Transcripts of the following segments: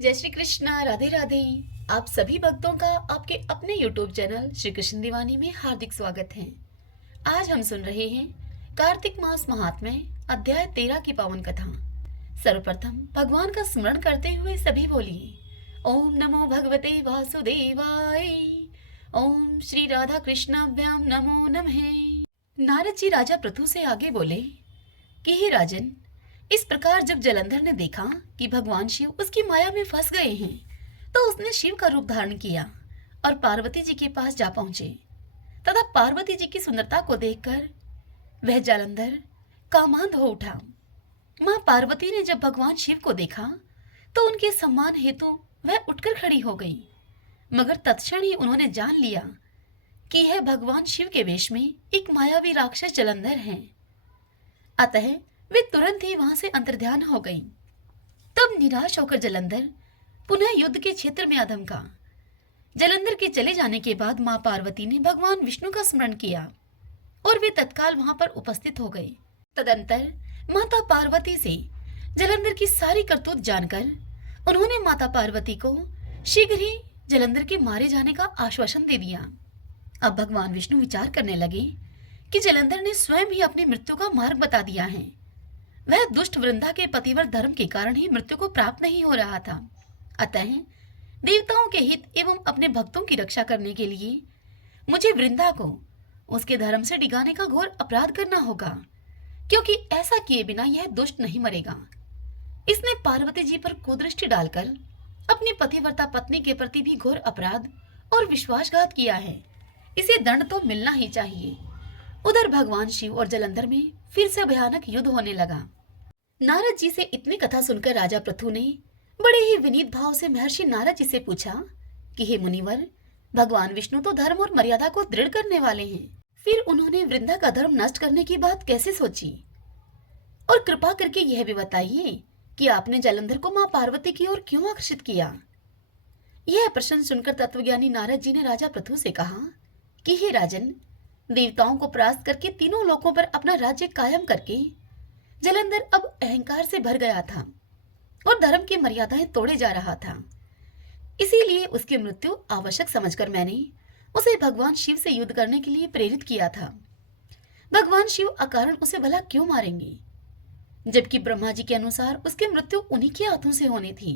जय श्री कृष्णा, राधे राधे। आप सभी भक्तों का आपके अपने YouTube चैनल श्री कृष्ण दीवानी में हार्दिक स्वागत है। आज हम सुन रहे हैं कार्तिक मास महात्म्य अध्याय 13 की पावन कथा। सर्वप्रथम भगवान का स्मरण करते हुए सभी बोलिए ओम नमो भगवते वासुदेवाय। ओम श्री राधा कृष्णाभ्याम नमो नमः। नारद जी राजा पृथु से आगे बोले कि हे राजन, इस प्रकार जब जलंधर ने देखा कि भगवान शिव उसकी माया में फंस गए हैं, तो उसने शिव का रूप धारण किया और पार्वती जी के पास जा पहुंचे तथा पार्वती जी की सुंदरता को देखकर वह जलंधर कामांध हो उठा। मां पार्वती ने जब भगवान शिव को देखा तो उनके सम्मान हेतु वह उठकर खड़ी हो गई, मगर तत्क्षण ही उन्होंने जान लिया कि यह भगवान शिव के वेश में एक मायावी राक्षस जलंधर है। अतः वे तुरंत ही वहां से अंतर्ध्यान हो गई। तब निराश होकर जलंधर पुनः युद्ध के क्षेत्र में अधमका। जलंधर के चले जाने के बाद मां पार्वती ने भगवान विष्णु का स्मरण किया और वे तत्काल वहां पर उपस्थित हो गए। तदंतर माता पार्वती से जलंधर की सारी करतूत जानकर उन्होंने माता पार्वती को शीघ्र ही जलंधर के मारे जाने का आश्वासन दे दिया। अब भगवान विष्णु विचार करने लगे कि जलंधर ने स्वयं ही अपनी मृत्यु का मार्ग बता दिया है। वह दुष्ट वृंदा के पतिव्रत धर्म के कारण ही मृत्यु को प्राप्त नहीं हो रहा था। अतः देवताओं के हित एवं अपने भक्तों की रक्षा करने के लिए मुझे वृंदा को उसके धर्म से डिगाने का घोर अपराध करना होगा, क्योंकि ऐसा किए बिना यह दुष्ट नहीं मरेगा। इसने पार्वती जी पर कुदृष्टि डालकर अपनी पतिव्रता पत्नी के प्रति भी घोर अपराध और विश्वासघात किया है। इसे दंड तो मिलना ही चाहिए। उधर भगवान शिव और जलंधर में फिर से भयानक युद्ध होने लगा। नारद जी से इतनी कथा सुनकर राजा पृथु ने बड़े ही विनीत भाव से महर्षि नारद जी से पूछा कि हे मुनिवर, भगवान विष्णु तो धर्म और मर्यादा को दृढ़ करने वाले हैं, फिर उन्होंने वृंदा का धर्म नष्ट करने की बात कैसे सोची? और कृपा करके यह भी बताइए कि आपने जलंधर को मां पार्वती की ओर क्यों आकर्षित किया? यह प्रश्न सुनकर तत्वज्ञानी नारद जी ने राजा पृथु से कहा कि हे राजन, देवताओं को परास्त करके तीनों लोकों पर अपना राज्य कायम करके जलंधर अब अहंकार से भर गया था और धर्म की मर्यादाएं तोड़े जा रहा था। इसीलिए उसकी मृत्यु आवश्यक समझकर मैंने उसे भगवान शिव से युद्ध करने के लिए प्रेरित किया था। भगवान शिव अकारण उसे भला क्यों मारेंगे, जबकि ब्रह्मा जी के अनुसार उसकी मृत्यु उन्हीं के हाथों से होनी थी।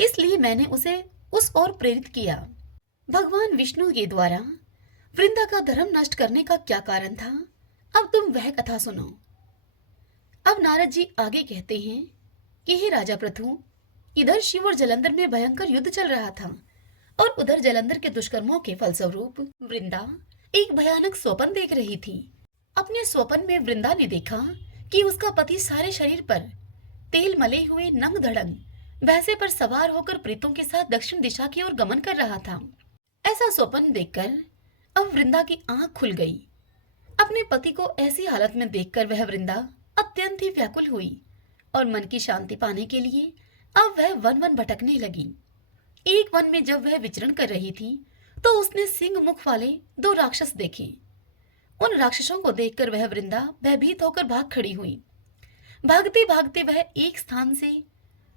इसलिए मैंने उसे उस ओर प्रेरित किया। भगवान विष्णु के द्वारा वृंदा का धर्म नष्ट करने का क्या कारण था, अब तुम वह कथा सुनो। अब नारद जी आगे कहते हैं कि हे राजा पृथु, इधर शिव और जलंधर में भयंकर युद्ध चल रहा था और उधर जलंधर के दुष्कर्मों के फलस्वरूप वृंदा एक भयानक स्वप्न देख रही थी। अपने स्वप्न में वृंदा ने देखा कि उसका पति सारे शरीर पर तेल मले हुए नंग धड़ंग भैंसे पर सवार होकर प्रीतों के साथ दक्षिण दिशा की ओर गमन कर रहा था। ऐसा स्वप्न देखकर अब वृंदा की आंख खुल गई। अपने पति को ऐसी हालत में देखकर वह वृंदा अत्यंत ही व्याकुल हुई और मन की शांति पाने के लिए अब वह वन वन भटकने लगी। एक वन में जब वह विचरण कर रही थी तो उसने सिंह मुख वाले दो राक्षस देखे। उन राक्षसों को देखकर वह वृंदा भयभीत होकर भाग खड़ी हुई। भागते भागते वह एक स्थान से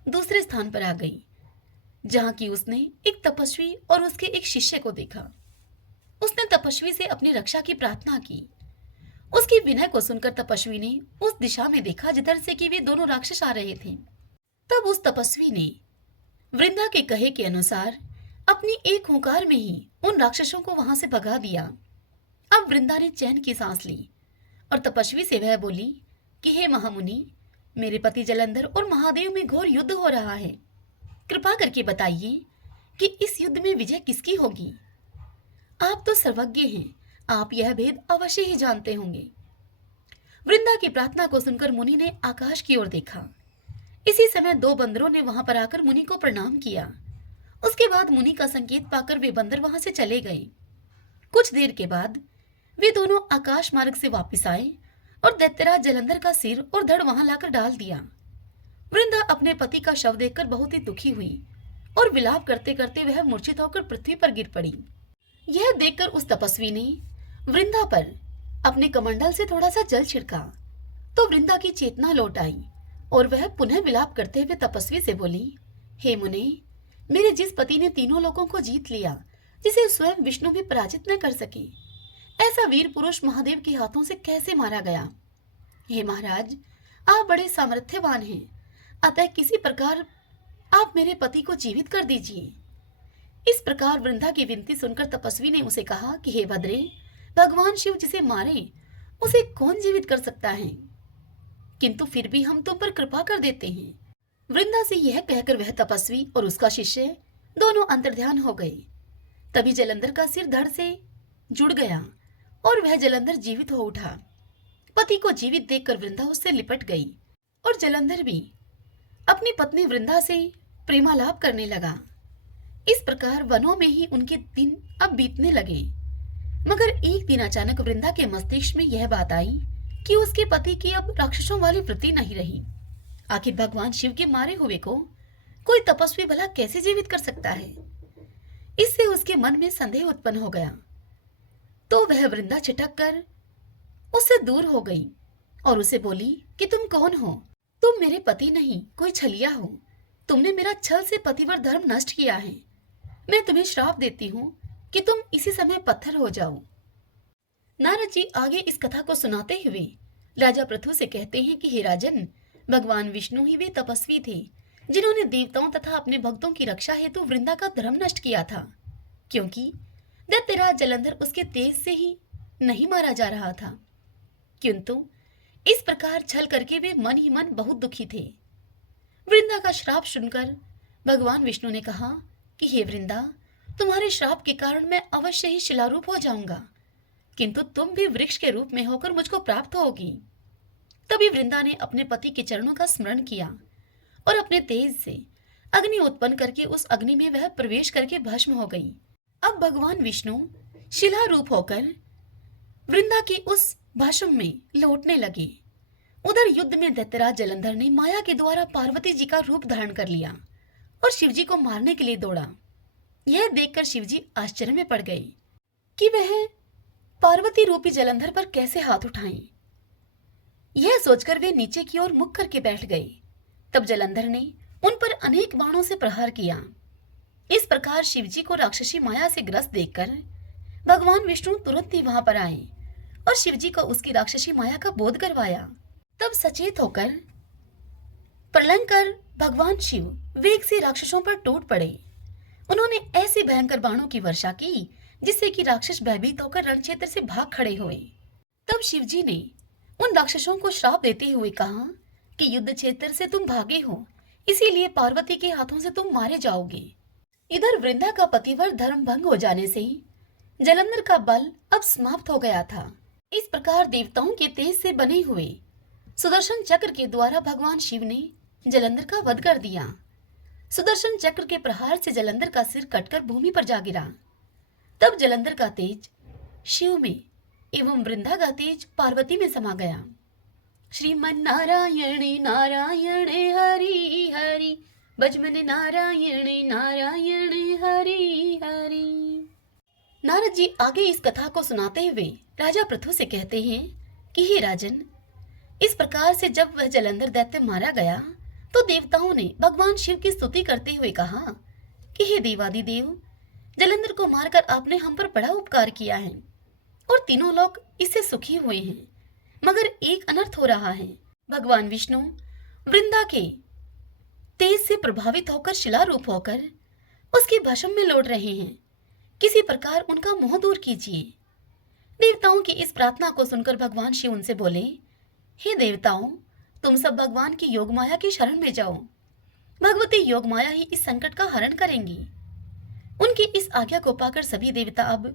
दूसरे स्थान पर आ गई, जहां की उसने एक तपस्वी और उसके एक शिष्य को देखा। उसने तपस्वी से अपनी रक्षा की प्रार्थना की। उसकी विनय को सुनकर तपस्वी ने उस दिशा में देखा जिधर से कि वे दोनों राक्षस आ रहे थे। तब उस तपस्वी ने वृंदा के कहे के अनुसार अपनी एक हुंकार में ही उन राक्षसों को वहां से भगा दिया। अब वृंदा ने चैन की सांस ली और तपस्वी से वह बोली कि हे महामुनि, मेरे पति जलंधर और महादेव में घोर युद्ध हो रहा है। कृपा करके बताइए कि इस युद्ध में विजय किसकी होगी। आप तो सर्वज्ञ हैं, आप यह भेद अवश्य ही जानते होंगे। वृंदा की प्रार्थना को सुनकर मुनि ने आकाश की ओर देखा। इसी समय दो बंदरों ने वहां पर आकर मुनि को प्रणाम किया। उसके बाद मुनि का संकेत पाकर वे बंदर वहां से चले गए। कुछ देर के बाद वे दोनों आकाश मार्ग से वापस आए और दैत्यराज जलंधर का सिर और धड़ वहां लाकर डाल दिया। वृंदा अपने पति का शव देखकर बहुत ही दुखी हुई और विलाप करते करते वह मूर्छित होकर पृथ्वी पर गिर पड़ी। यह देखकर उस तपस्वी ने वृंदा पर अपने कमंडल से थोड़ा सा जल छिड़का तो वृंदा की चेतना लौट आई और वह पुनः विलाप करते हुए तपस्वी से बोली हे मुने, मेरे जिस पति ने तीनों लोकों को जीत लिया, जिसे स्वयं विष्णु भी पराजित न कर सके, ऐसा वीर पुरुष महादेव के हाथों से कैसे मारा गया? हे महाराज, आप बड़े सामर्थ्यवान हैं, अतः किसी प्रकार आप मेरे पति को जीवित कर दीजिए। इस प्रकार वृंदा की विनती सुनकर तपस्वी ने उसे कहा कि हे भद्रे, भगवान शिव जिसे मारे उसे कौन जीवित कर सकता है? किंतु फिर भी हम तुम पर कृपा कर देते हैं। वृंदा से यह कहकर वह तपस्वी और उसका शिष्य दोनों अंतर्ध्यान हो गए। तभी जलंधर का सिर धड़ से जुड़ गया और वह जलंधर जीवित हो उठा। पति को जीवित देखकर वृंदा उससे लिपट गई और जलंधर भी अपनी पत्नी वृंदा से प्रेमालाप करने लगा। इस प्रकार वनों में ही उनके दिन अब बीतने लगे। मगर एक दिन अचानक वृंदा के मस्तिष्क में यह बात आई कि उसके पति की अब राक्षसों वाली वृत्ति नहीं रही। आखिर भगवान शिव के मारे हुए को कोई तपस्वी भला कैसे जीवित कर सकता है? इससे उसके मन में संदेह उत्पन्न हो गया। तो वह वृंदा छिटक कर उससे दूर हो गई और उसे बोली कि तुम कौन हो? तुम मेरे पति नहीं, कोई छलिया हो। तुमने मेरा छल से पतिव्रत धर्म नष्ट किया है। मैं तुम्हें श्राप देती हूँ कि तुम इसी समय पत्थर हो जाओ। नारद जी आगे इस कथा को सुनाते हुए राजा पृथु से कहते हैं कि हे राजन, भगवान विष्णु ही वे तपस्वी थे जिन्होंने देवताओं तथा अपने भक्तों की रक्षा हेतु वृंदा का धर्म नष्ट किया था, क्योंकि दैत्यराज जलंधर उसके तेज से ही नहीं मारा जा रहा था। किंतु इस प्रकार छल करके वे मन ही मन बहुत दुखी थे। वृंदा का श्राप सुनकर भगवान विष्णु ने कहा कि हे वृंदा, तुम्हारे श्राप के कारण मैं अवश्य ही शिलारूप हो जाऊंगा, किंतु तुम भी वृक्ष के रूप में होकर मुझको प्राप्त होगी। तभी वृंदा ने अपने पति के चरणों का स्मरण किया और अपने तेज से अग्नि उत्पन्न करके उस अग्नि में वह प्रवेश करके भस्म हो गई। अब भगवान विष्णु शिला रूप होकर वृंदा की उस भस्म में लौटने लगे। उधर युद्ध में दैत्यराज जलंधर ने माया के द्वारा पार्वती जी का रूप धारण कर लिया और शिवजी को मारने के लिए दौड़ा। यह देखकर शिवजी आश्चर्य में पड़ गए कि वह पार्वती रूपी जलंधर पर कैसे हाथ उठाएं। यह सोचकर वे नीचे की ओर मुख करके बैठ गए। तब जलंधर ने उन पर अनेक बाणों से प्रहार किया। इस प्रकार शिवजी को राक्षसी माया से ग्रस्त देखकर भगवान विष्णु तुरंत ही वहां पर आए और शिवजी को उसकी राक्षसी माया का बोध करवाया। तब सचेत होकर प्रलंकर भगवान शिव वेग से राक्षसों पर टूट पड़े। उन्होंने ऐसी भयंकर बाणों की वर्षा की जिससे कि राक्षस भयभीत होकर रण क्षेत्र से भाग खड़े हुए। तब शिवजी ने उन राक्षसों को श्राप देते हुए कहा कि युद्ध क्षेत्र से तुम भागे हो, इसीलिए पार्वती के हाथों से तुम मारे जाओगे। इधर वृंदा का पतिव्रत धर्म भंग हो जाने से जलंधर का बल अब समाप्त हो गया था। इस प्रकार देवताओं के तेज से बने हुए सुदर्शन चक्र के द्वारा भगवान शिव ने जलंधर का वध कर दिया। सुदर्शन चक्र के प्रहार से जलंधर का सिर कटकर भूमि पर जा गिरा। तब जलंधर का तेज शिव में एवं वृंदा का तेज पार्वती में समा गया। श्रीमन नारायणे नारायणे हरि हरि, बजमन नारायणे नारायणे हरि हरि। नारद जी आगे इस कथा को सुनाते हुए राजा पृथु से कहते हैं कि हे राजन, इस प्रकार से जब वह जलंधर दैत्य मारा गया तो देवताओं ने भगवान शिव की स्तुति करते हुए कहा कि हे देवादिदेव, जलंधर को मारकर आपने हम पर बड़ा उपकार किया है और तीनों लोग इससे सुखी हुए हैं, मगर एक अनर्थ हो रहा है। भगवान विष्णु वृंदा के तेज से प्रभावित होकर शिला रूप होकर उसके भस्म में लौट रहे हैं। किसी प्रकार उनका मोह दूर कीजिए। देवताओं की इस प्रार्थना को सुनकर भगवान शिव उनसे बोले, हे देवताओं, तुम सब भगवान की योग माया की शरण में जाओ। भगवती योग माया ही इस संकट का हरण करेंगी। उनकी इस आज्ञा को पाकर सभी देवता अब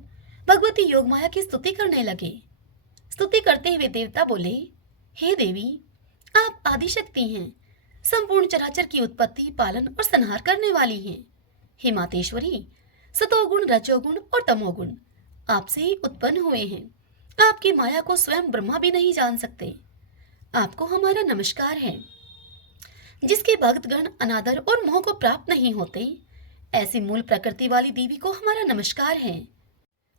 भगवती योग माया की स्तुति करने लगे। स्तुति करते हुए देवता बोले, हे देवी, आप आदिशक्ति हैं, संपूर्ण चराचर की उत्पत्ति, पालन और संहार करने वाली हैं। हे मातेश्वरी, सतोगुण, रजोगुण और तमोगुण आपसे ही उत्पन्न हुए हैं। आपकी माया को स्वयं ब्रह्मा भी नहीं जान सकते। आपको हमारा नमस्कार है। जिसके भक्तगण अनादर और मोह को प्राप्त नहीं होते, ऐसी मूल प्रकृति वाली देवी को हमारा नमस्कार है।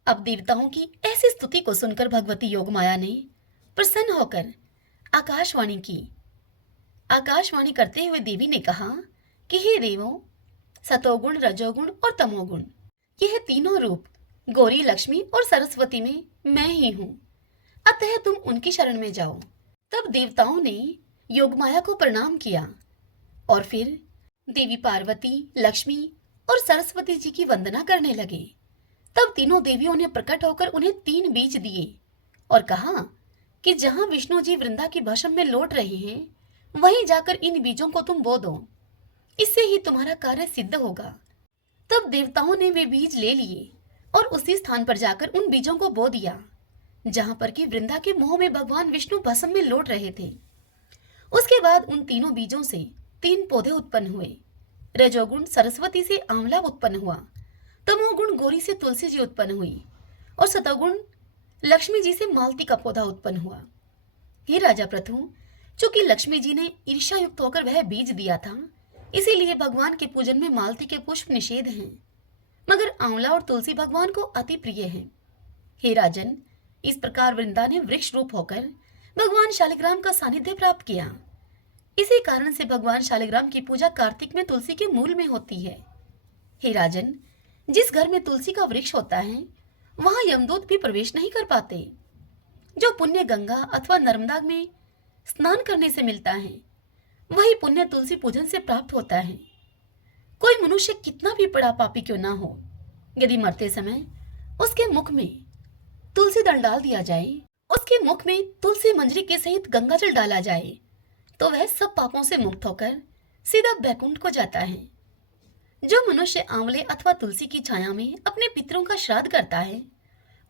अब देवताओं की ऐसी स्तुति को सुनकर भगवती योग माया ने प्रसन्न होकर आकाशवाणी की। आकाशवाणी करते हुए देवी ने कहा कि हे देवों, सतोगुण, रजोगुण और तमोगुण, यह तीनों रूप गौरी, लक्ष्मी और सरस्वती में मैं ही हूँ, अतः तुम उनकी शरण में जाओ। तब देवताओं ने योगमाया को प्रणाम किया और फिर देवी पार्वती, लक्ष्मी और सरस्वती जी की वंदना करने लगे। तब तीनों देवियों ने प्रकट होकर उन्हें 3 बीज दिए और कहा कि जहां विष्णु जी वृंदा की भस्म में लौट रहे हैं, वहीं जाकर इन बीजों को तुम बो दो, इससे ही तुम्हारा कार्य सिद्ध होगा। तब देवताओं ने वे बीज ले लिए और उसी स्थान पर जाकर उन बीजों को बो दिया जहां पर कि वृंदा के मुंह में भगवान विष्णु भस्म में लौट रहे थे। उसके बाद उन तीनों बीजों से 3 पौधे उत्पन्न हुए। रजोगुण सरस्वती से आंवला उत्पन्न हुआ, तमोगुण गौरी से तुलसी जी उत्पन्न हुई और सतोगुण लक्ष्मी जी से मालती का पौधा उत्पन्न हुआ। हे राजा प्रथु, चूंकि लक्ष्मी जी ने ईर्ष्या युक्त होकर वह बीज दिया था, इसीलिए भगवान के पूजन में मालती के पुष्प निषेध हैं, मगर आंवला और तुलसी भगवान को अति प्रिय हैं। हे राजन, इस प्रकार वृंदा ने वृक्ष रूप होकर भगवान शालिग्राम का सानिध्य प्राप्त किया। इसी कारण से भगवान शालिग्राम की पूजा कार्तिक में तुलसी के मूल में होती है। हे राजन, जिस घर में तुलसी का वृक्ष होता है, वहां यमदूत भी प्रवेश नहीं कर पाते। जो पुण्य गंगा अथवा नर्मदा में स्नान करने से मिलता है, वही पुण्य तुलसी पूजन से प्राप्त होता है। कोई मनुष्य कितना भी बड़ा पापी क्यों ना हो, यदि मरते समय उसके मुख में तुलसी दल डाल दिया जाए, उसके मुख में तुलसी मंजरी के सहित गंगा जल डाला जाए, तो वह सब पापों से मुक्त होकर सीधा बैकुंठ को जाता है। जो मनुष्य आंवले अथवा तुलसी की छाया में अपने पितरों का श्राद्ध करता है,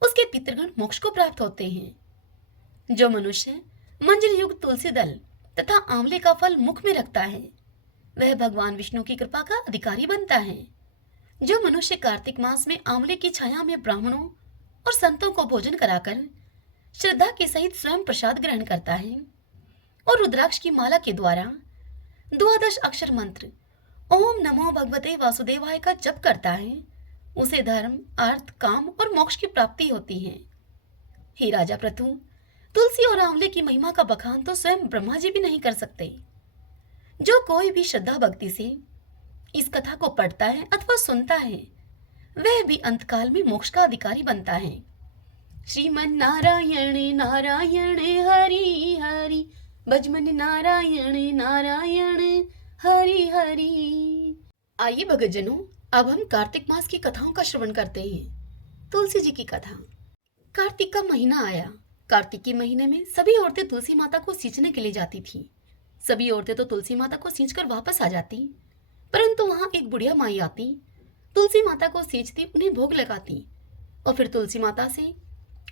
उसके पितृगण मोक्ष को प्राप्त होते हैं। जो मनुष्य मंजरी युक्त तुलसी दल तथा आंवले का फल मुख में रखता है, वह भगवान विष्णु की कृपा का अधिकारी बनता है। जो मनुष्य कार्तिक मास में आंवले की छाया में ब्राह्मणों और संतों को भोजन कराकर श्रद्धा के सहित स्वयं प्रसाद ग्रहण करता है और रुद्राक्ष की माला के द्वारा 12 अक्षर मंत्र ओम नमो भगवते वासुदेवाय का जप करता है, उसे धर्म, अर्थ, काम और मोक्ष की प्राप्ति होती है। हे राजा प्रथु, तुलसी और आंवले की महिमा का बखान तो स्वयं ब्रह्मा जी भी नहीं कर सकते। जो कोई भी श्रद्धा भक्ति से इस कथा को पढ़ता है अथवा सुनता है, वह भी अंतकाल में मोक्ष का अधिकारी बनता है। श्रीमन नारायण नारायण हरि हरि, भजमन नारायण नारायण हरि हरि। आइए भक्तजनों, अब हम कार्तिक मास की कथाओं का श्रवण करते हैं। तुलसी जी की कथा। कार्तिक का महीना आया। कार्तिक के महीने में सभी औरतें तुलसी माता को सींचने के लिए जाती थीं। सभी औरतें तो तुलसी माता को सींचकर वापस आ जाती, परंतु वहां एक बुढ़िया माई आती, तुलसी माता को सींचती, उन्हें भोग लगाती और फिर तुलसी माता से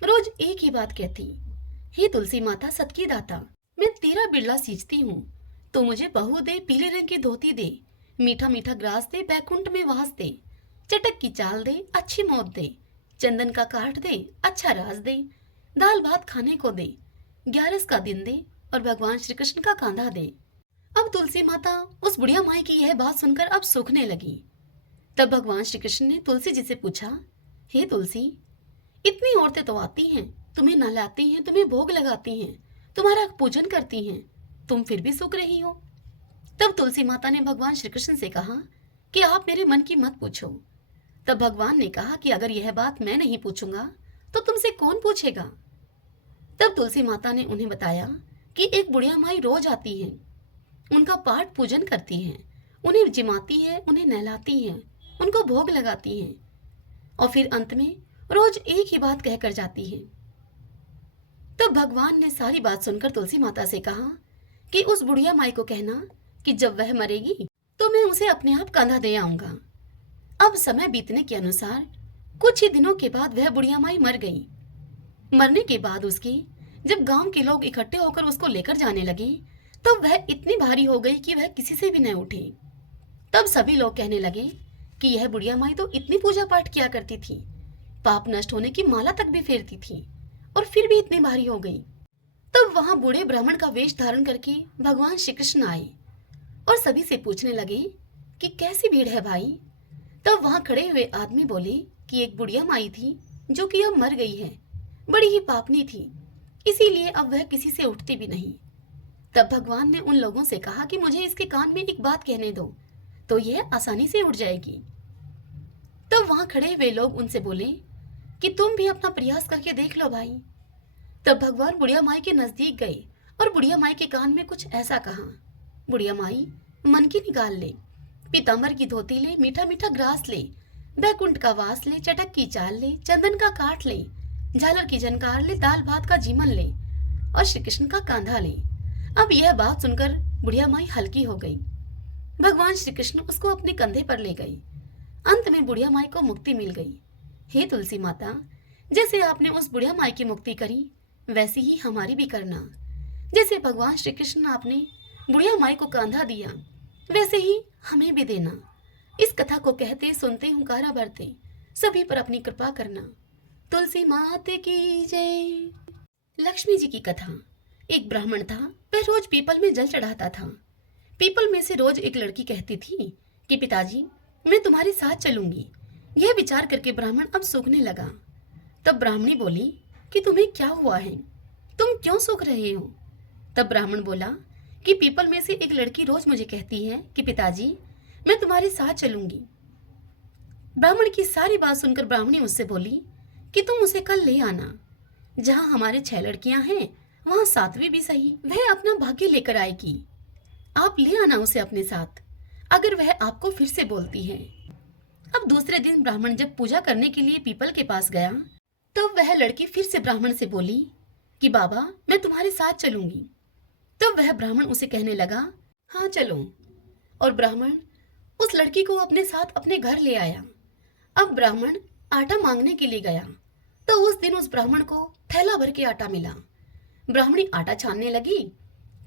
रोज एक ही बात कहती, हे तुलसी माता सत की दाता, मैं तेरा बिरला सींचती हूँ, तो मुझे बहू दे, पीले रंग की धोती दे, मीठा मीठा ग्रास दे, बैकुंठ में वास दे, चटक की चाल दे, अच्छी मौत दे, चंदन का काठ दे, अच्छा राज दे, दाल भात खाने को दे, 11 का दिन दे और भगवान श्री कृष्ण का कांधा दे। अब तुलसी माता उस बुढ़िया माई की यह बात सुनकर अब सूखने लगी। तब भगवान श्री कृष्ण ने तुलसी जी से पूछा, हे तुलसी, इतनी औरतें तो आती हैं, तुम्हें नहलाती हैं, तुम्हें भोग लगाती हैं, तुम्हारा पूजन करती हैं, तुम फिर भी सूख रही हो। तब तुलसी माता ने भगवान श्री कृष्ण से कहा कि आप मेरे मन की मत पूछो। तब भगवान ने कहा कि अगर यह बात मैं नहीं पूछूंगा तो तुमसे कौन पूछेगा। तब तुलसी माता ने उन्हें बताया कि एक बुढ़िया माई रोज आती है, उनका पाठ पूजन करती है, उन्हें जिमाती है, उन्हें नहलाती है, उनको भोग लगाती है और फिर अंत में रोज एक ही बात कहकर जाती है। तब भगवान ने सारी बात सुनकर तुलसी माता से कहा कि उस बुढ़िया माई को कहना कि जब वह मरेगी तो मैं उसे अपने आप कंधा दे आऊंगा। अब समय बीतने के अनुसार कुछ ही दिनों के बाद वह बुढ़िया माई मर गई। मरने के बाद उसकी जब गांव के लोग इकट्ठे होकर उसको लेकर जाने लगे तब वह इतनी भारी हो गई कि वह किसी से भी न उठी। तब सभी लोग कहने लगे कि यह बुढ़िया माई तो इतनी पूजा पाठ किया करती थी, पाप नष्ट होने की माला तक भी फेरती थी और फिर भी इतनी भारी हो गई। तब वहां बूढ़े ब्राह्मण का वेश धारण करके भगवान श्री कृष्ण आए और सभी से पूछने लगे कि कैसी भीड़ है भाई। तब वहां खड़े हुए आदमी बोले कि एक बुढ़िया माई थी जो कि अब मर गई है, बड़ी ही पापनी थी, इसीलिए अब वह किसी से उठती भी नहीं। तब भगवान ने उन लोगों से कहा कि मुझे इसके कान में एक बात कहने दो तो यह आसानी से उड़ जाएगी। तब वहां खड़े हुए लोग उनसे बोले कि तुम भी अपना प्रयास करके देख लो भाई। तब भगवान बुढ़िया माई के नजदीक गए और बुढ़िया माई के कान में कुछ ऐसा कहा। बुढ़िया माई, मन की निकाल ले, पीताम्बर की धोती ले, मीठा मीठा ग्रास ले, बैकुंठ का वास ले, चटक की चाल ले, चंदन का काठ ले, झालर की झनकार ले, दाल भात का जीमन ले और श्री कृष्ण का कांधा ले। अब यह बात सुनकर बुढ़िया माई हल्की हो गई। भगवान श्री कृष्ण उसको अपने कंधे पर ले गए। अंत में बुढ़िया माई को मुक्ति मिल गई। हे तुलसी माता, जैसे आपने उस बुढ़िया माई की मुक्ति करी, वैसी ही हमारी भी करना। जैसे भगवान श्री कृष्ण आपने बुढ़िया माई को कांधा दिया, वैसे ही हमें भी देना। इस कथा को कहते सुनते हुंकारा भरते सभी पर अपनी कृपा करना। तुलसी माते की जय। लक्ष्मी जी की कथा। एक ब्राह्मण था, वह रोज पीपल में जल चढ़ाता था। पीपल में से रोज एक लड़की कहती थी कि पिताजी, मैं तुम्हारे साथ चलूंगी। यह विचार करके ब्राह्मण अब सूखने लगा। तब ब्राह्मणी बोली कि तुम्हें क्या हुआ है, तुम क्यों सूख रहे हो? तब ब्राह्मण बोला कि पीपल में से एक लड़की रोज मुझे कहती है कि पिताजी, मैं तुम्हारे साथ चलूंगी। ब्राह्मण की सारी बात सुनकर ब्राह्मणी उससे बोली कि तुम उसे कल ले आना। जहां हमारे 6 लड़कियां हैं, वहां 7वीं भी सही, वह अपना भाग्य लेकर आएगी। आप ले आना उसे अपने साथ, अगर वह आपको फिर से बोलती है। अब दूसरे दिन ब्राह्मण जब पूजा करने के लिए पीपल के पास गया, तब वह लड़की फिर से ब्राह्मण से बोली कि बाबा, मैं तुम्हारे साथ चलूंगी। तब वह ब्राह्मण उसे कहने लगा, हाँ चलो। और ब्राह्मण उस लड़की को अपने साथ अपने घर ले आया। अब ब्राह्मण आटा मांगने के लिए गया, तो उस दिन उस ब्राह्मण को थैला भर के आटा मिला। ब्राह्मणी आटा छानने लगी,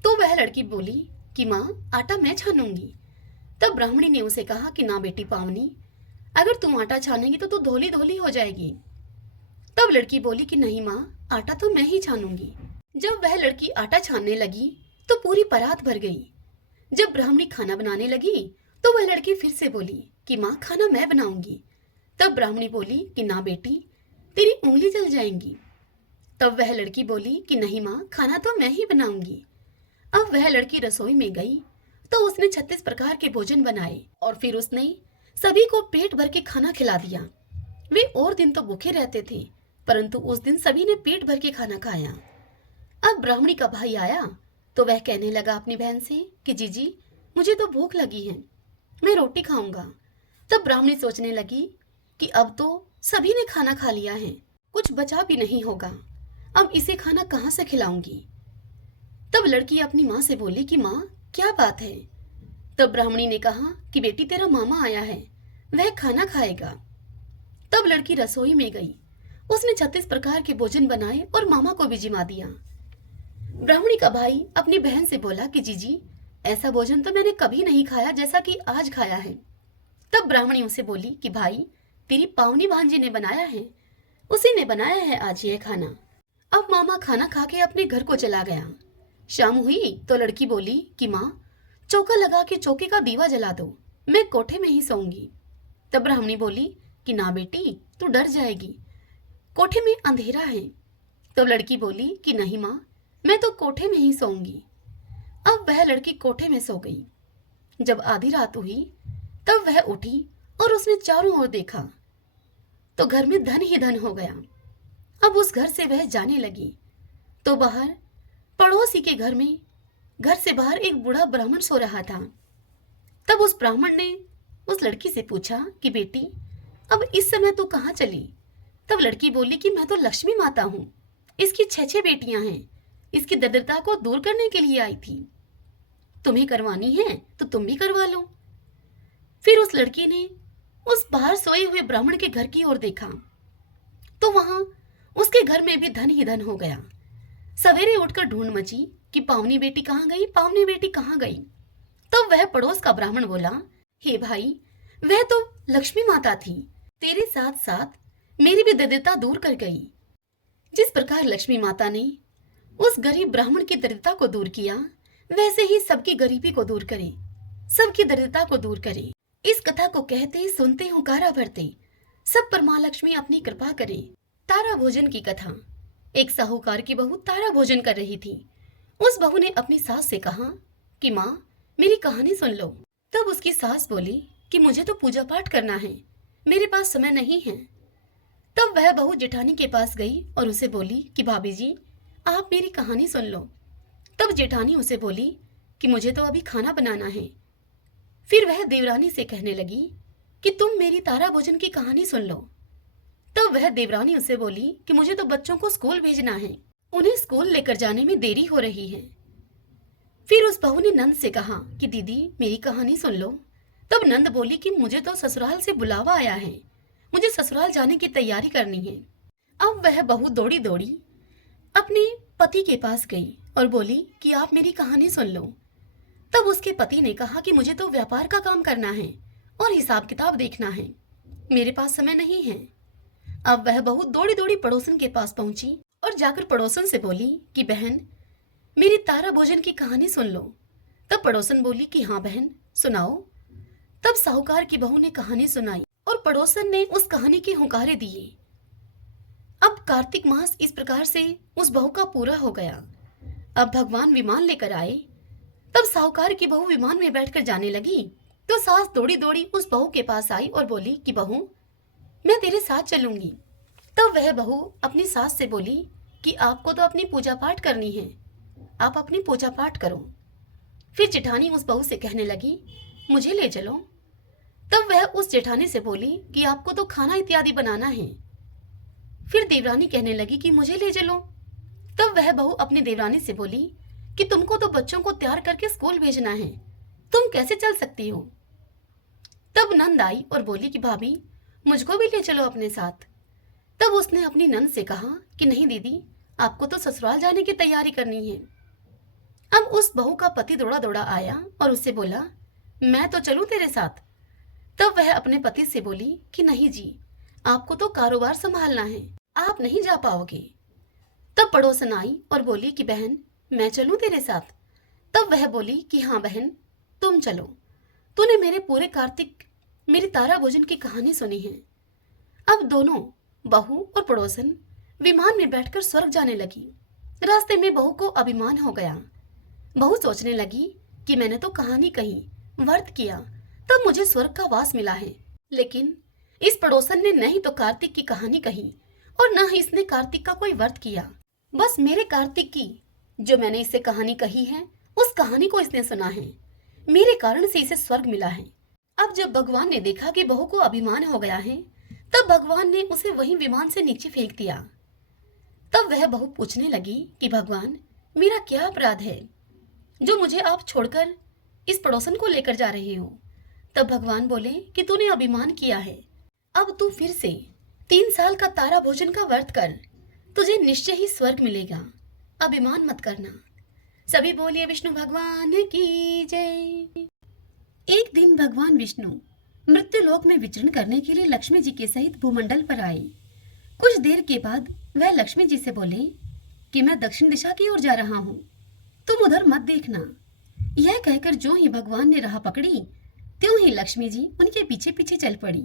तो वह लड़की बोली कि माँ, आटा मैं छानूंगी। तब ब्राह्मणी ने उसे कहा कि ना बेटी पावनी, अगर तुम आटा छानेगी तो तू धोली धोली हो जाएगी। तब लड़की बोली कि नहीं माँ, आटा तो मैं ही छानूंगी। जब वह लड़की आटा छानने लगी तो पूरी परात भर गई। जब ब्राह्मणी खाना बनाने लगी तो वह लड़की फिर से बोली कि माँ, खाना मैं बनाऊंगी। तब ब्राह्मणी बोली कि ना बेटी, तेरी उंगली जल जाएंगी। तब वह लड़की बोली कि नहीं माँ, खाना तो मैं ही बनाऊंगी। अब वह लड़की रसोई में गई तो उसने 36 प्रकार के भोजन बनाए और फिर उसने सभी को पेट भर के खाना खिला दिया। वे और दिन तो भूखे रहते थे, परंतु उस दिन सभी ने पेट भर के खाना खाया। अब ब्राह्मणी का भाई आया तो वह कहने लगा अपनी बहन से कि जीजी, मुझे तो भूख लगी है, मैं रोटी खाऊंगा। तब ब्राह्मणी सोचने लगी कि अब तो सभी ने खाना खा लिया है, कुछ बचा भी नहीं होगा, अब इसे खाना कहाँ से खिलाऊंगी। तब लड़की अपनी माँ से बोली कि माँ, क्या बात है? तब ब्राह्मणी ने कहा कि बेटी, तेरा मामा आया है, वह खाना खाएगा। तब लड़की रसोई में गई, उसने 36 प्रकार के भोजन बनाए और मामा को भी जिमा दिया। ब्राह्मणी का भाई अपनी बहन से बोला कि जीजी, ऐसा भोजन तो मैंने कभी नहीं खाया जैसा कि आज खाया है। तब ब्राह्मणी उसे बोली कि भाई, तेरी पावनी भांजी ने बनाया है, उसी ने बनाया है आज यह खाना। अब मामा खाना खा के अपने घर को चला गया। शाम हुई तो लड़की बोली कि माँ, चौका लगा के चौके का दीवा जला दो, मैं कोठे में ही सोऊंगी। तब ब्राह्मणी बोली कि ना बेटी, तू डर जाएगी, कोठे में अंधेरा है। तब लड़की बोली कि नहीं माँ, मैं तो कोठे में ही सोऊंगी। अब वह लड़की कोठे में सो गई। जब आधी रात हुई तब वह उठी और उसने चारों ओर देखा तो घर में धन ही धन हो गया। अब उस घर से वह जाने लगी तो बाहर पड़ोसी के घर से बाहर एक बूढ़ा ब्राह्मण सो रहा था। तब उस ब्राह्मण ने उस लड़की से पूछा कि बेटी, अब इस समय तू कहाँ चली? तब लड़की बोली कि मैं तो लक्ष्मी माता हूँ, इसकी 6 बेटियां हैं, इसकी दरिद्रता को दूर करने के लिए आई थी, तुम्हें करवानी है तो तुम भी करवा लो। फिर उस लड़की ने उस बाहर सोए हुए ब्राह्मण के घर की ओर देखा तो वहां उसके घर में भी धन ही धन हो गया। सवेरे उठकर ढूंढ मची कि पावनी बेटी कहाँ गई, पावनी बेटी कहाँ गई। तब वह पड़ोस का ब्राह्मण बोला, हे भाई, वह तो लक्ष्मी माता थी, तेरे साथ साथ मेरी भी दरिद्रता दूर कर गई। जिस प्रकार लक्ष्मी माता ने उस गरीब ब्राह्मण की दरिद्रता को दूर किया, वैसे ही सबकी गरीबी को दूर करे, सबकी दरिद्रता को दूर करे। इस कथा को कहते सुनते हुंकारा भरते सब पर माँ लक्ष्मी अपनी कृपा करे। तारा भोजन की कथा। एक साहूकार की बहू तारा भोजन कर रही थी। उस बहू ने अपनी सास से कहा कि माँ, मेरी कहानी सुन लो। तब उसकी सास बोली कि मुझे तो पूजा पाठ करना है, मेरे पास समय नहीं है। तब वह बहू जेठानी के पास गई और उसे बोली कि भाभी जी, आप मेरी कहानी सुन लो। तब जेठानी उसे बोली कि मुझे तो अभी खाना बनाना है। फिर वह देवरानी से कहने लगी कि तुम मेरी तारा भोजन की कहानी सुन लो। तब वह देवरानी उसे बोली कि मुझे तो बच्चों को स्कूल भेजना है, उन्हें स्कूल लेकर जाने में देरी हो रही है। फिर उस बहू ने नंद से कहा कि दीदी मेरी कहानी सुन लो। तब नंद बोली कि मुझे तो ससुराल से बुलावा आया है, मुझे ससुराल जाने की तैयारी करनी है। अब वह बहू दौड़ी दौड़ी अपने पति के पास गई और बोली कि आप मेरी कहानी सुन लो। तब उसके पति ने कहा कि मुझे तो व्यापार का काम करना है और हिसाब किताब देखना है, मेरे पास समय नहीं है। अब वह बहू दौड़ी दौड़ी पड़ोसन के पास पहुंची और जाकर पड़ोसन से बोली कि बहन मेरी तारा भोजन की कहानी सुन लो। तब पड़ोसन बोली कि हाँ बहन सुनाओ। तब साहूकार की बहू ने कहानी सुनाई और पड़ोसन ने उस कहानी के हुंकारे दिए। अब कार्तिक मास इस प्रकार से उस बहू का पूरा हो गया। अब भगवान विमान लेकर आए। तब साहूकार की बहू विमान में बैठकर जाने लगी तो सास दौड़ी दौड़ी उस बहू के पास आई और बोली कि बहू मैं तेरे साथ चलूंगी। तब वह बहू अपनी सास से बोली कि आपको तो अपनी पूजा पाठ करनी है, आप अपनी पूजा पाठ करो। फिर जेठानी उस बहू से कहने लगी मुझे ले चलो। तब वह उस जेठानी से बोली कि आपको तो खाना इत्यादि बनाना है। फिर देवरानी कहने लगी कि मुझे ले चलो। तब वह बहू अपनी देवरानी से बोली कि तुमको तो बच्चों को तैयार करके स्कूल भेजना है, तुम कैसे चल सकती हो। तब नंद आई और बोली कि भाभी मुझको भी ले चलो अपने साथ। तब उसने अपनी नंद से कहा कि नहीं दीदी, आपको तो ससुराल जाने की तैयारी करनी है। अब उस बहू का पति दौड़ा दौड़ा आया और उससे बोला मैं तो चलूं तेरे साथ। तब वह अपने पति से बोली कि नहीं जी, आपको तो कारोबार संभालना है, आप नहीं जा पाओगे। तब पड़ोसन आई और बोली कि बहन मैं चलूं तेरे साथ। तब वह बोली कि हाँ बहन तुम चलो, तूने मेरे पूरे कार्तिक मेरी तारा भोजन की कहानी सुनी है। अब दोनों बहू और पड़ोसन विमान में बैठकर स्वर्ग जाने लगी। रास्ते में बहू को अभिमान हो गया। बहू सोचने लगी कि मैंने तो कहानी कही, व्रत किया, तब मुझे स्वर्ग का वास मिला है, लेकिन इस पड़ोसन ने नहीं तो कार्तिक की कहानी कही और न ही इसने कार्तिक का कोई व्रत किया। बस मेरे कार्तिक की जो मैंने इसे कहानी कही है उस कहानी को इसने सुना है, मेरे कारण से इसे स्वर्ग मिला है। अब जब भगवान ने देखा कि बहू को अभिमान हो गया है, तब भगवान ने उसे वहीं विमान से नीचे फेंक दिया। तब वह बहू पूछने लगी कि भगवान मेरा क्या अपराध है जो मुझे आप छोड़कर इस पड़ोसन को लेकर जा रहे हो। तब भगवान बोले कि तूने अभिमान किया है, अब तू फिर से 3 साल का तारा भोजन का व्रत कर, तुझे निश्चय ही स्वर्ग मिलेगा, अभिमान मत करना। सभी बोलिए विष्णु भगवान की जय। एक दिन भगवान विष्णु मृत्युलोक में विचरण करने के लिए लक्ष्मी जी के सहित भूमंडल पर आए। कुछ देर के बाद वह लक्ष्मी जी से बोले कि मैं दक्षिण दिशा की ओर जा रहा हूँ, तुम उधर मत देखना। यह कहकर जो ही भगवान ने राह पकड़ी त्यों ही लक्ष्मी जी उनके पीछे पीछे चल पड़ी।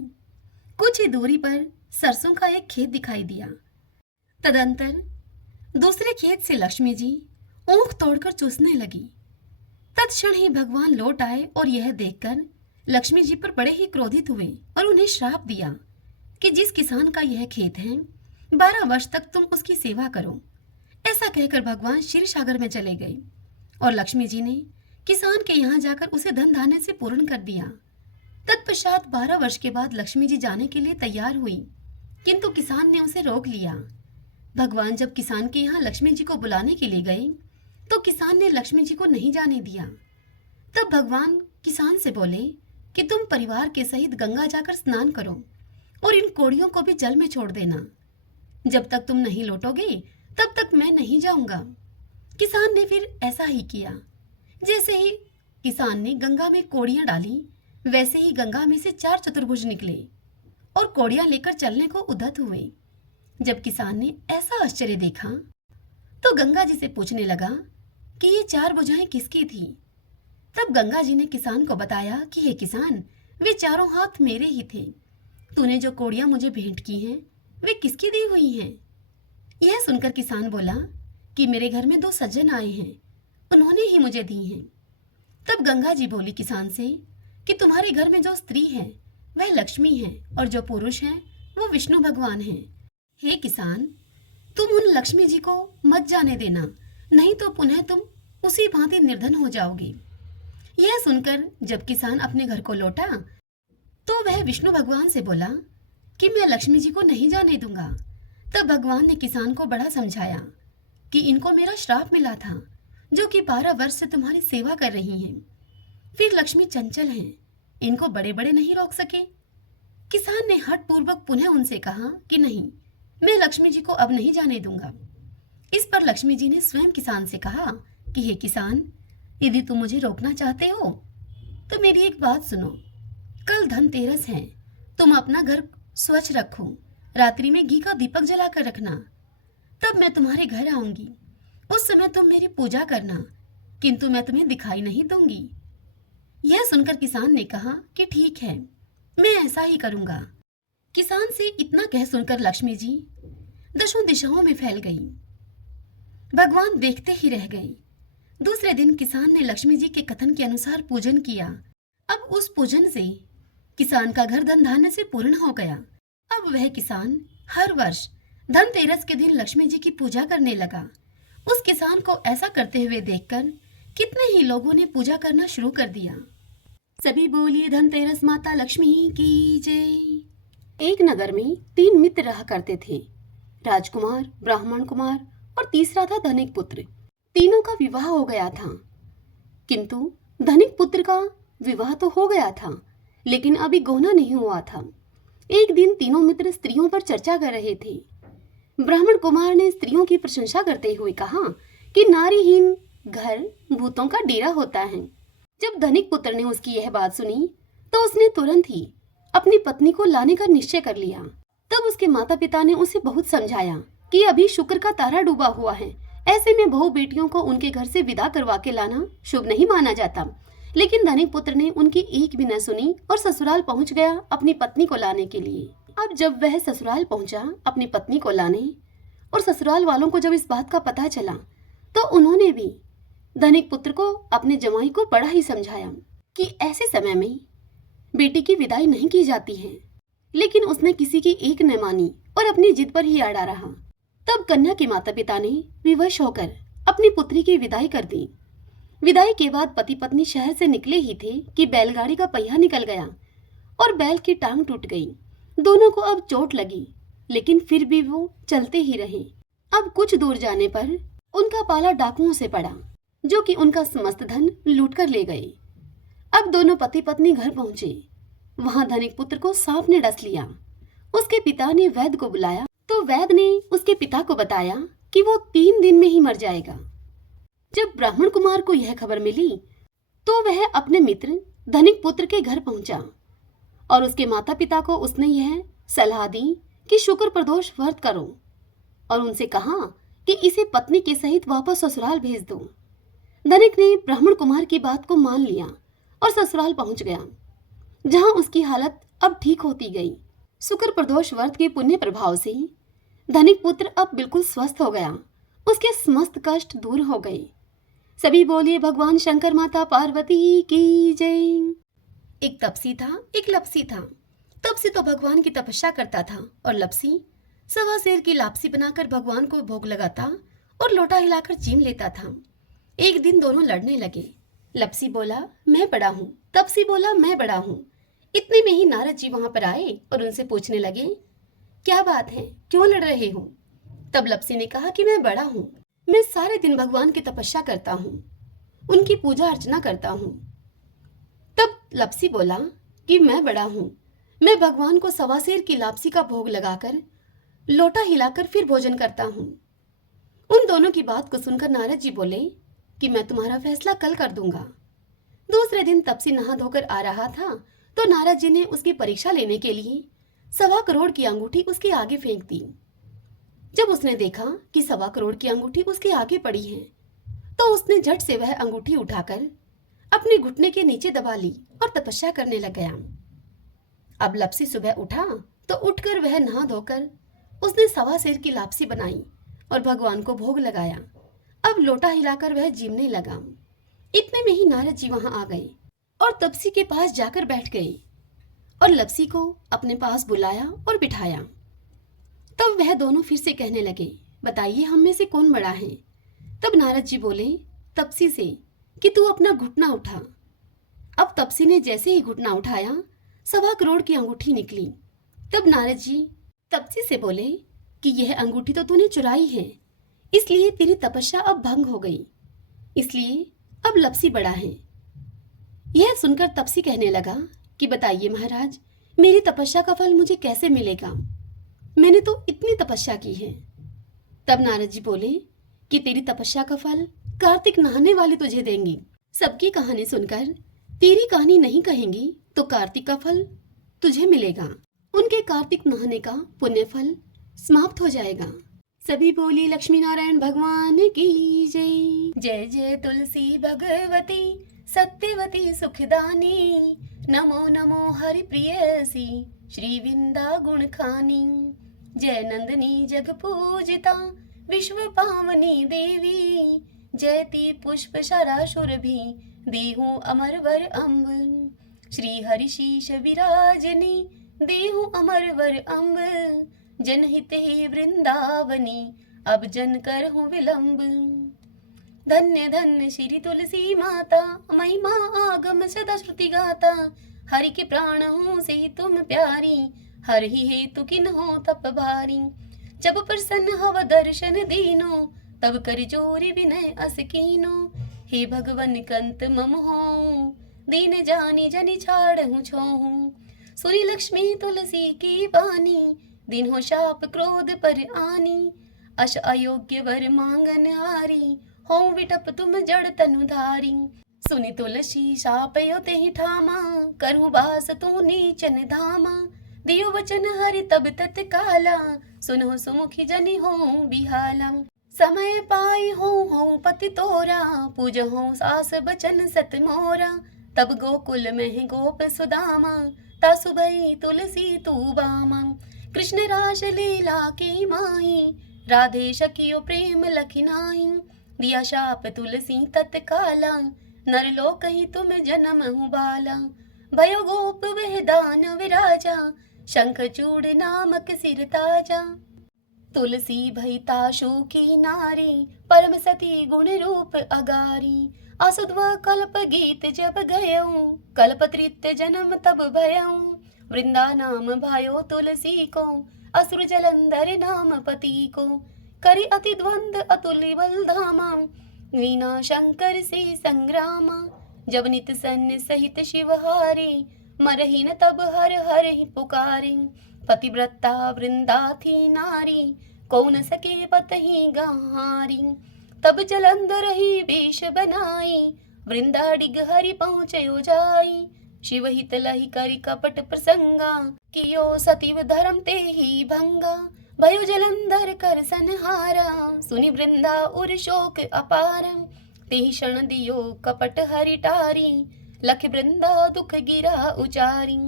कुछ ही दूरी पर सरसों का एक खेत दिखाई दिया। तदंतर दूसरे खेत से लक्ष्मी जी ऊख तोड़कर चूसने लगी। तत्क्षण ही भगवान लौट आए और यह देखकर लक्ष्मी जी पर बड़े ही क्रोधित हुए और उन्हें श्राप दिया कि जिस किसान का यह खेत है 12 वर्ष तक तुम उसकी सेवा करो। ऐसा कहकर भगवान क्षीर सागर में चले गए और लक्ष्मी जी ने किसान के यहाँ जाकर उसे धन धान्य से पूर्ण कर दिया। तत्पश्चात 12 वर्ष के बाद लक्ष्मी जी जाने के लिए तैयार हुई, किंतु किसान ने उसे रोक लिया। भगवान जब किसान के यहाँ लक्ष्मी जी को बुलाने के लिए गए तो किसान ने लक्ष्मी जी को नहीं जाने दिया। तब भगवान किसान से बोले कि तुम परिवार के सहित गंगा जाकर स्नान करो और इन कोड़ियों को भी जल में छोड़ देना। जब तक तुम नहीं लौटोगे तब तक मैं नहीं जाऊंगा। किसान ने फिर ऐसा ही किया। जैसे ही किसान ने गंगा में कोड़ियां डाली, वैसे ही गंगा में से 4 चतुर्भुज निकले और कोड़ियां लेकर चलने को उद्यत हुए। जब किसान ने ऐसा आश्चर्य देखा तो गंगा जी से पूछने लगा कि ये 4 भुजाएं किसकी थी। तब गंगा जी ने किसान को बताया कि हे किसान, वे चारों हाथ मेरे ही थे। तूने जो कोड़ियां मुझे भेंट की हैं वे किसकी दी हुई हैं। यह सुनकर किसान बोला कि मेरे घर में 2 सज्जन आए हैं, उन्होंने ही मुझे दी हैं। तब गंगा जी बोली किसान से कि तुम्हारे घर में जो स्त्री है वह लक्ष्मी है और जो पुरुष है वो विष्णु भगवान है। हे किसान, तुम उन लक्ष्मी जी को मत जाने देना, नहीं तो पुनः तुम उसी भांति निर्धन हो जाओगे। यह सुनकर जब किसान अपने घर को लौटा तो वह विष्णु भगवान से बोला कि मैं लक्ष्मी जी को नहीं जाने दूंगा। तब भगवान ने किसान को बड़ा समझाया कि इनको मेरा श्राप मिला था, जो कि 12 वर्ष से तुम्हारी सेवा कर रही हैं। फिर लक्ष्मी चंचल हैं, इनको बड़े बड़े नहीं रोक सके। किसान ने हठ पूर्वक पुनः उनसे कहा कि नहीं, मैं लक्ष्मी जी को अब नहीं जाने दूंगा। इस पर लक्ष्मी जी ने स्वयं किसान से कहा कि हे किसान, यदि तुम मुझे रोकना चाहते हो तो मेरी एक बात सुनो। कल धनतेरस है, तुम अपना घर स्वच्छ रखो, रात्रि में घी का दीपक जलाकर रखना। तब मैं तुम्हारे घर आऊंगी, उस समय तुम मेरी पूजा करना, किंतु मैं तुम्हें दिखाई नहीं दूंगी। यह सुनकर किसान ने कहा कि ठीक है, मैं ऐसा ही करूंगा। किसान से इतना कह सुनकर लक्ष्मी जी दशों दिशाओं में फैल गई। भगवान देखते ही रह गए। दूसरे दिन किसान ने लक्ष्मी जी के कथन के अनुसार पूजन किया। अब उस पूजन से किसान का घर धन धान्य से पूर्ण हो गया। अब वह किसान हर वर्ष धनतेरस के दिन लक्ष्मी जी की पूजा करने लगा। उस किसान को ऐसा करते हुए देखकर कितने ही लोगों ने पूजा करना शुरू कर दिया। सभी बोलिए धनतेरस माता लक्ष्मी की जय। एक नगर में 3 मित्र रहा करते थे, राजकुमार, ब्राह्मण कुमार और तीसरा था धनिक पुत्र। तीनों का विवाह हो गया था, किंतु धनिक पुत्र का विवाह तो हो गया था, लेकिन अभी गौना नहीं हुआ था। एक दिन तीनों मित्र स्त्रियों पर चर्चा कर रहे थे। ब्राह्मण कुमार ने स्त्रियों की प्रशंसा करते हुए कहा कि नारीहीन घर भूतों का डेरा होता है। जब धनिक पुत्र ने उसकी यह बात सुनी तो उसने तुरंत ही अपनी पत्नी को लाने का निश्चय कर लिया। तब उसके माता पिता ने उसे बहुत समझाया कि अभी शुक्र का तारा डूबा हुआ है, ऐसे में बहू बेटियों को उनके घर से विदा करवा के लाना शुभ नहीं माना जाता। लेकिन धनिक पुत्र ने उनकी एक भी न सुनी और ससुराल पहुंच गया अपनी पत्नी को लाने के लिए। अब जब वह ससुराल पहुंचा अपनी पत्नी को लाने, और ससुराल वालों को जब इस बात का पता चला तो उन्होंने भी धनिक पुत्र को अपने जमाई को बड़ा ही समझाया कि ऐसे समय में बेटी की विदाई नहीं की जाती है। लेकिन उसने किसी की एक न मानी और अपनी जिद पर ही अड़ा रहा। तब कन्या के माता पिता ने विवश होकर अपनी पुत्री की विदाई कर दी। विदाई के बाद पति पत्नी शहर से निकले ही थे कि बैलगाड़ी का पहिया निकल गया और बैल की टांग टूट गई। दोनों को अब चोट लगी, लेकिन फिर भी वो चलते ही रहे। अब कुछ दूर जाने पर उनका पाला डाकुओं से पड़ा, जो कि उनका समस्त धन लूट कर ले गए। अब दोनों पति पत्नी घर पहुंचे। वहां धनिक पुत्र को सांप ने डस लिया। उसके पिता ने वैद्य को बुलाया तो वैद्य ने उसके पिता को बताया कि वो 3 दिन में ही मर जाएगा। जब ब्राह्मण कुमार को यह खबर मिली तो वह अपने मित्र धनिक पुत्र के घर पहुंचा और उसके माता पिता को उसने यह सलाह दी कि शुक्र प्रदोष व्रत करो और उनसे कहा कि इसे पत्नी के सहित वापस ससुराल भेज दो। धनिक ने ब्राह्मण कुमार की बात को मान लिया और ससुराल पहुंच गया, जहां उसकी हालत अब ठीक होती गई। शुक्र प्रदोष व्रत के पुण्य प्रभाव से धनिक पुत्र अब बिल्कुल स्वस्थ हो गया। उसके समस्त कष्ट दूर हो गए। सभी बोलिए भगवान शंकर माता पार्वती की जय। एक तपसी था, एक लपसी था। तपसी तो भगवान की तपस्या करता था और लपसी 1.25 सेर की लापसी बनाकर भगवान को भोग लगाता और लोटा हिलाकर चीम लेता था। एक दिन दोनों लड़ने लगे। लपसी बोला मैं बड़ा हूँ, तपसी बोला मैं बड़ा हूँ। इतने में ही नारद जी वहां पर आए और उनसे पूछने लगे क्या बात है, क्यों लड़ रहे हो? तब लपसी ने कहा कि मैं बड़ा हूँ, मैं सारे दिन भगवान की तपस्या करता हूँ, उनकी पूजा अर्चना करता हूँ। तब लपसी बोला कि मैं बड़ा हूँ, मैं भगवान को 1.25 सेर की लापसी का भोग लगाकर लोटा हिलाकर फिर भोजन करता हूँ। उन दोनों की बात को सुनकर नारद जी बोले कि मैं तुम्हारा फैसला कल कर दूंगा। दूसरे दिन तपसी नहा धोकर आ रहा था तो नारद जी ने उसकी परीक्षा लेने के लिए 1.25 करोड़ की अंगूठी उसके आगे फेंक दी। जब उसने देखा कि 1.25 करोड़ की अंगूठी उसके आगे पड़ी है तो उसने झट से वह अंगूठी उठाकर अपने घुटने के नीचे दबा ली और तपस्या करने लग गया। अब लपसी सुबह उठा तो उठकर वह नहा धोकर उसने 1.25 सेर की लापसी बनाई और भगवान को भोग लगाया। अब लोटा हिलाकर वह जीमने लगा। इतने में ही नारद जी वहां आ गए। और तपसी के पास जाकर बैठ गई और लपसी को अपने पास बुलाया और बिठाया। तब वह दोनों फिर से कहने लगे, बताइए हम में से कौन बड़ा है। तब नारद जी बोले तपसी से कि तू अपना घुटना उठा। अब तपसी ने जैसे ही घुटना उठाया 1.25 करोड़ की अंगूठी निकली। तब नारद जी तपसी से बोले कि यह अंगूठी तो तूने चुराई है, इसलिए तेरी तपस्या अब भंग हो गई, इसलिए अब लपसी बड़ा है। यह सुनकर तपसी कहने लगा कि बताइए महाराज, मेरी तपस्या का फल मुझे कैसे मिलेगा, मैंने तो इतनी तपस्या की है। तब नारद जी बोले कि तेरी तपस्या का फल कार्तिक नहाने वाले तुझे देंगे। सबकी कहानी सुनकर तेरी कहानी नहीं कहेंगी तो कार्तिक का फल तुझे मिलेगा। उनके कार्तिक नहाने का पुण्य फल समाप्त हो जाएगा। सभी बोली लक्ष्मी नारायण भगवान की जय। जय जय तुलसी भगवती सत्यवती सुखदानी, नमो नमो हरि प्रियसी श्री विंदा गुण खानी। जय नंदनी जग पूजिता विश्व पावनी देवी, जयति पुष्प शराशुर भी देहु अमर वर अम्ब। श्री हरि शीश विराजनी देहु अमर वर अम्ब, जनहित हे वृंदावनी अब जन कर हूँ विलंब। धन्य धन्य श्री तुलसी माता, महिमा आगम सदा श्रुति गाता। हरि के प्राण हूँ से तुम प्यारी, हर ही हेतु किन हो तप भारी। जब प्रसन्न हव दर्शन दीनो, तब कर जोरी विनय अस कीनो। हे भगवन कंत मम हो, दीन जानी जनि छाड़ हूँ छोहूँ। सुरी लक्ष्मी तुलसी की बानी, दिन हो शाप क्रोध पर आनी। अश अयोग्य वर मांगन हारी, हो विटप तुम जड़ तनु धारी। सुनि तुलसी शापयो तेहि ठामा, करहु बास तू नीचन धामा। दियो वचन हरि तब तत्काला, सुनो सुमुखी जनि हो बिहाला। समय पाई हो पति तोरा, पूज हो सास बचन सत मोरा। तब गोकुल में गोप सुदामा, तासु भई तुलसी तू बामा। कृष्ण रास लीला की माही, राधे शकियो प्रेम लखि नाही। दिया शाप तुलसी तत्काला, नर लोक ही तुम जन्म हूँ बाला। भयो गोप वह दान विराजा, शंख चूड़ नामक सिर ताजा। तुलसी भई ताशु की नारी, परम सती गुण रूप अगारी। असुध्वा कल्प गीत जब गयऊ, कल्प तृतीय जन्म तब भयऊ। वृंदा नाम भयो तुलसी को, असुर जलंधर नाम पति को। करि अति द्वंद अतुल्य बल धामा, वीणा शंकर से संग्रामा। जब नित सन्य सहित शिवहारी, मरहि न तब हर हर ही पुकारी। पतिव्रता वृंदा थी नारी, कौन सके बतहि गहारी। तब जलंधर ही वेश बनाई, वृंदा डिग हरि पहुँचयो जाई। शिव हित लहि करि कपट प्रसंगा, कियो सतीव धर्म ते ही भंगा। भयो जलंधर कर संहारा, सुनि वृंदा उर शोक अपार। तेहि क्षण दियो कपट हरि टारी, लख वृंदा दुख गिरा उचारी।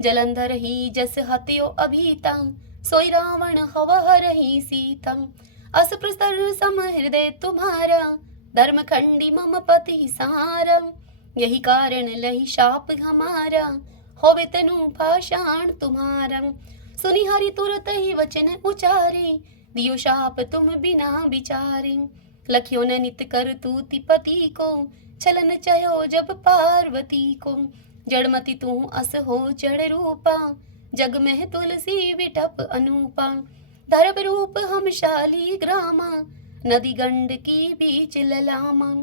जलंधर ही जस हत्यो अभीता, सोई रावण हव हरहि सीता। अस प्रसर सम हृदय तुम्हारा, धर्म खंडी मम पति सहारा। यही कारण लही शाप हमारा, होवे तनु पाषाण तुम्हारा। सुनि हरि तुरत ही वचन उचारे, दियो शाप तुम बिना विचारे। लखियो न नित कर तूति पति को, छलन चयो जब पार्वती को। जड़मति तू अस हो जड़ रूपा, जग में तुलसी विटप अनूपा। धर्म रूप हम शाली ग्रामा, नदी गंड की बीच ललामा।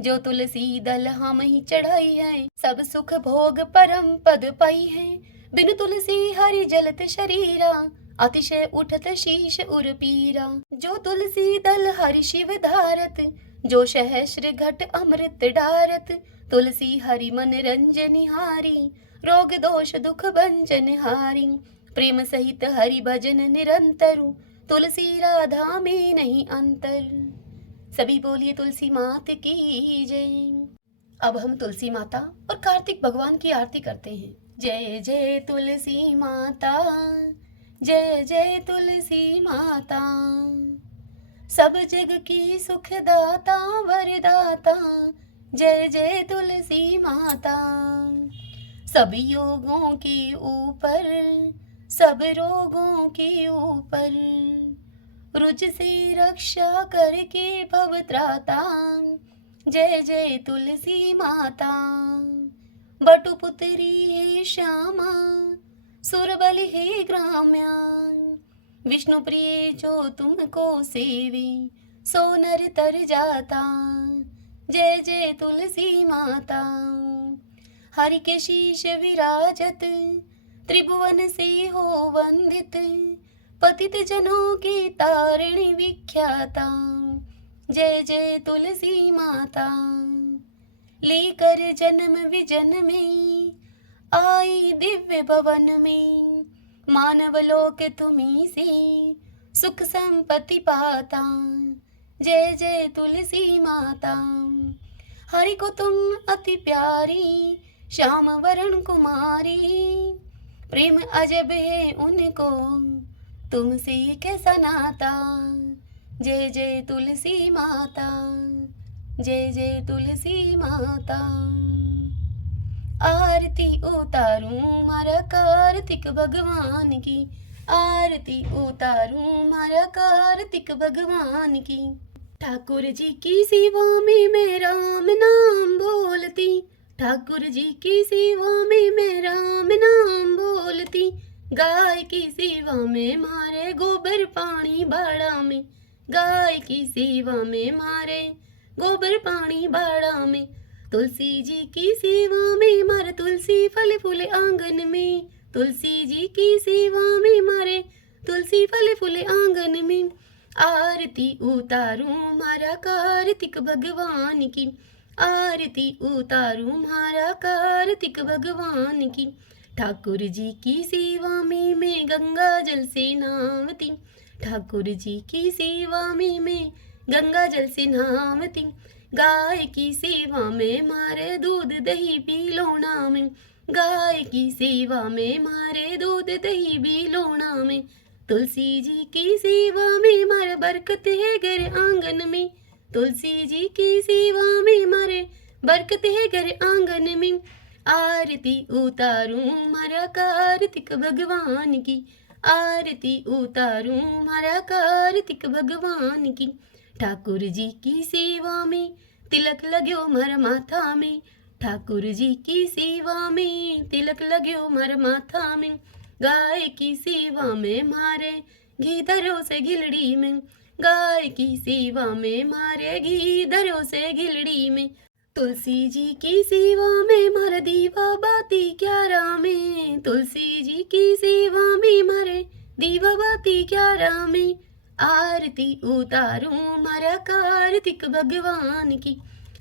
जो तुलसी दल हम ही चढ़ाई है, सब सुख भोग परम पद पाई है। बिन तुलसी हरि जलत शरीरा, अतिशय उठत शीश उर पीरा। जो तुलसी दल हरि शिव धारत, जो सहस्र घट अमृत डारत। तुलसी हरि मन रंजन हारी, रोग दोष दुख भंजन हारी। प्रेम सहित हरि भजन निरंतर, तुलसी राधा में नहीं अंतर। सभी बोलिए तुलसी मात की जय। अब हम तुलसी माता और कार्तिक भगवान की आरती करते हैं। जय जय तुलसी माता, जय जय तुलसी माता। सब जग की सुखदाता वरदाता, जय जय तुलसी माता। सब योगों के ऊपर, सब रोगों के ऊपर, रुज से रक्षा करके भव त्राता। जय जय तुलसी माता। बटुपुत्री हे श्यामा, सुरबलि हे ग्राम्या, विष्णु प्रिय जो तुमको सेवे, सो नर तर जाता। जय जय तुलसी माता। हरि के शीश विराजत, त्रिभुवन से हो वंदित, पतित जनों की तारिणी विख्याता। जय जय तुलसी माता। लेकर जन्म विजन में, आई दिव्य भवन में, मानव लोक तुम्ही से, सुख संपत्ति पाता। जय जय तुलसी माता। हरि को तुम अति प्यारी, श्याम वरण कुमारी, प्रेम अजब है उनको, तुमसे कैसा नाता। जय जय तुलसी माता। जय जय तुलसी माता। आरती उतारूं मारा कार्तिक भगवान की, आरती उतारूं मारा कार्तिक भगवान की। ठाकुर जी की सेवा में मैं राम नाम बोलती, ठाकुर जी की सेवा में मैं राम नाम बोलती। गाय की सेवा में मारे गोबर पानी बाड़ा में, गाय की सेवा में मारे गोबर पानी बाड़ा में। तुलसी जी की सेवा में मारे तुलसी फल फूल आंगन में, तुलसी जी की सेवा में मारे तुलसी फल फूल आंगन में। आरती उतारूं मारा कार्तिक भगवान की, आरती उतारूं मारा कार्तिक भगवान की। ठाकुर जी की सेवा में मैं गंगा जल से नहावती, ठाकुर जी की सेवा में मैं गंगा जल से नहावती। गाय की सेवा में मारे दूध दही पी लोना में, गाय की सेवा में मारे दूध दही पी लोना में। तुलसी जी की सेवा में मारे बरकत है घर आंगन में, तुलसी जी की सेवा में मारे बरकत है घर आंगन में। आरती उतारूं मारा कार्तिक भगवान की, आरती उतारूं मारा कार्तिक भगवान की। ठाकुर जी की सेवा में तिलक लाग्यो मारा माथा में, ठाकुर जी की सेवा में तिलक लाग्यो मारा माथा में। गाय की सेवा में मारे घी धरो से गिलड़ी में, गाय की सेवा में मारे घी धरो से गिलड़ी में। तुलसी जी की सेवा में मारे दीवा बाती क्यारा में, तुलसी जी की सेवा में मारे दीवा बाती क्यारा में। आरती उतारूं मारा कार्तिक भगवान की,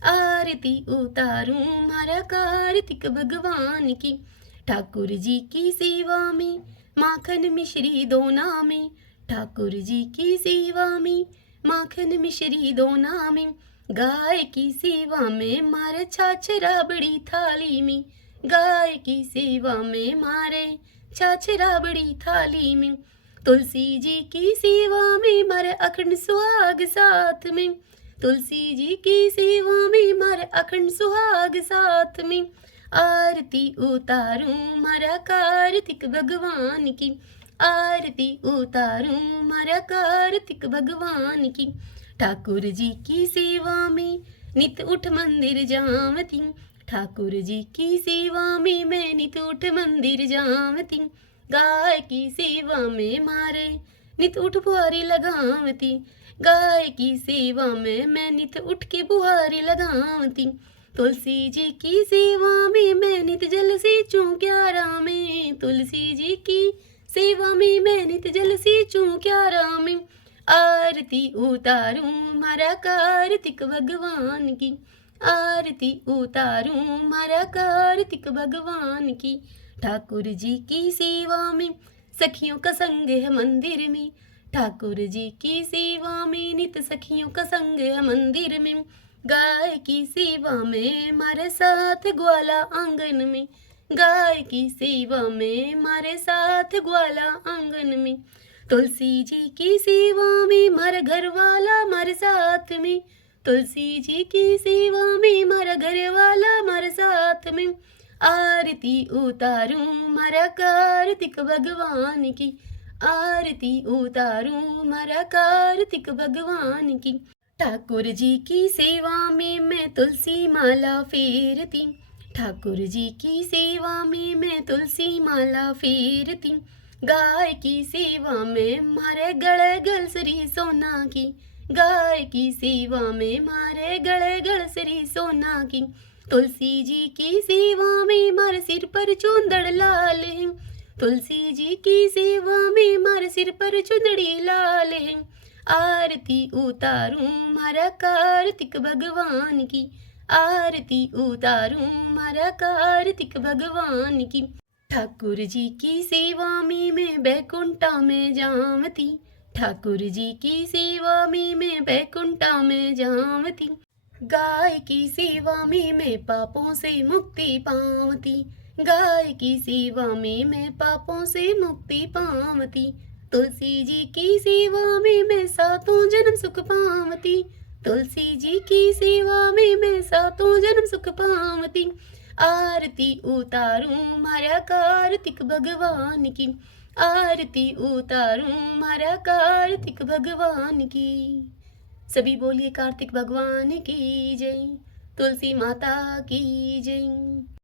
आरती उतारूं मारा कार्तिक भगवान की। ठाकुर जी की सेवा में माखन मिश्री दोना में, ठाकुर जी की सेवा में माखन मिश्री दोना में। गाय की सेवा में मारे छाछ राबड़ी थाली में, गाय की सेवा में मारे छाछ राबड़ी थाली में। तुलसी जी की सेवा में मारे अखंड सुहाग साथ में, तुलसी जी की सेवा में मारे अखंड सुहाग साथ में। आरती उतारूं मारा कार्तिक भगवान की, आरती उतारूं मारा कार्तिक भगवान की। ठाकुर जी की सेवा में नित उठ मंदिर जावती, ठाकुर जी की सेवा में मैं नित उठ मंदिर जावती। गाय की सेवा में मारे नित उठ बुहारी लगावती, गाय की सेवा में मैं नित उठ के बुहारी लगावती। तुलसी जी की सेवा में मैं नित जल सींचूं क्यारा में, तुलसी जी की सेवा में मैं नित जल सींचूं क्यारा में। आरती उतारूं मारा कार्तिक भगवान की, आरती उतारूं मारा कार्तिक भगवान की। ठाकुर जी की सेवा में सखियों का संग है मंदिर में, ठाकुर जी की सेवा में नित सखियों का संग है मंदिर में। गाय की सेवा में मारे साथ ग्वाला आंगन में, गाय की सेवा में मारे साथ ग्वाला आंगन में। तुलसी जी की सेवा में मारे घर वाला मारे साथ में, तुलसी जी की सेवा में मारा घर वाला मारा साथ में, आरती उतारूं मारा कार्तिक भगवान की, आरती उतारूं मारा कार्तिक भगवान की। ठाकुर जी की सेवा में मैं तुलसी माला फेरती, ठाकुर जी की सेवा में मैं तुलसी माला फेरती, गाय की सेवा में मारे गले गल श्री सोना की, गाय की सेवा में मारे गले गल श्री सोना की। तुलसी जी की सेवा में मारे सिर पर चूंदड़ लाल है, तुलसी जी की सेवा में मारे सिर पर चुंदड़ी लाल है, आरती उतारूं मारा कार्तिक भगवान की, आरती उतारूं मारा कार्तिक भगवान की। ठाकुर जी की सेवा में मैं बैकुंठा में जामती, ठाकुर जी की सेवा में मैं बैकुंठा में जामती, गाय की सेवा में मैं पापों से मुक्ति पावती, गाय की सेवा में मैं पापों से मुक्ति पावती, तुलसी जी की सेवा में मैं सातों जन्म सुख पावती, तुलसी जी की सेवा में मैं सातों जन्म सुख पावती, आरती उतारूं मारा कार्तिक भगवान की, आरती उतारूं मारा कार्तिक भगवान की। सभी बोलिए कार्तिक भगवान की जय, तुलसी माता की जय।